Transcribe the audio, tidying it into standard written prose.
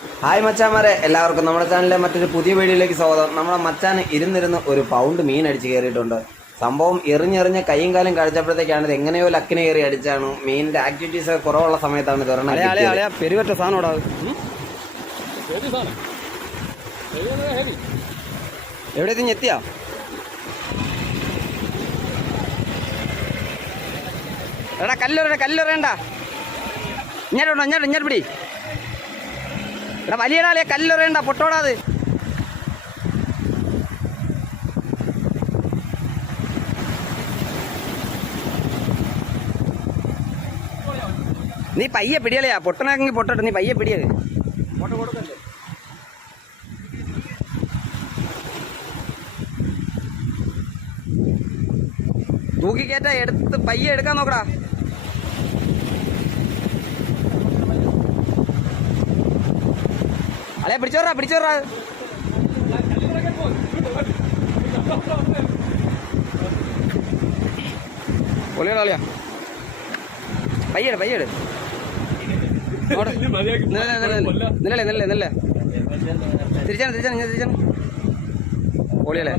Hi മച്ചാന്മാരെ, എല്ലാവർക്കും നമ്മുടെ ചാനലിലെ മറ്റൊരു പുതിയ വീഡിയോയിലേക്ക് സ്വാഗതം. നമ്മുടെ മച്ചാൻ ഇരുന്നിരുന്ന് ഒരു പൗണ്ട് മീൻ അടിച്ച് കയറിയിട്ടുണ്ട്. സംഭവം എറിഞ്ഞെറിഞ്ഞ് കൈയും കാലും കഴിച്ചപ്പോഴത്തേക്കാണ് ഇത് എങ്ങനെയോ ലക്കിന് കയറി അടിച്ചാണ്. മീനിന്റെ ആക്ടിവിറ്റീസ് കുറവുള്ള സമയത്താണ് ഇത് ഒരെണ്ണം പെരുവറ്റ സാധനം. എവിടെ എത്തിയാ? എടാ കല്ലെറിയണ്ട. ഇങ്ങോട്ട് പിടി. എടാ വലിയടാളിയെ കല്ലെറിയണ്ട, പൊട്ടോടാത്. നീ പയ്യെ പിടിയലയാ, പൊട്ടനാക്കെങ്കിൽ പൊട്ടട്ടെ, നീ പയ്യെ പിടിയത്. തൂക്കിക്കേറ്റ എടുത്ത് പയ്യെ എടുക്കാൻ നോക്കടാ. അളെ പിടിച്ചോറാ. പൊളിയടാളിയാ, പയ്യേട്. തിരിച്ചാണ് പൊളിയല്ലേ.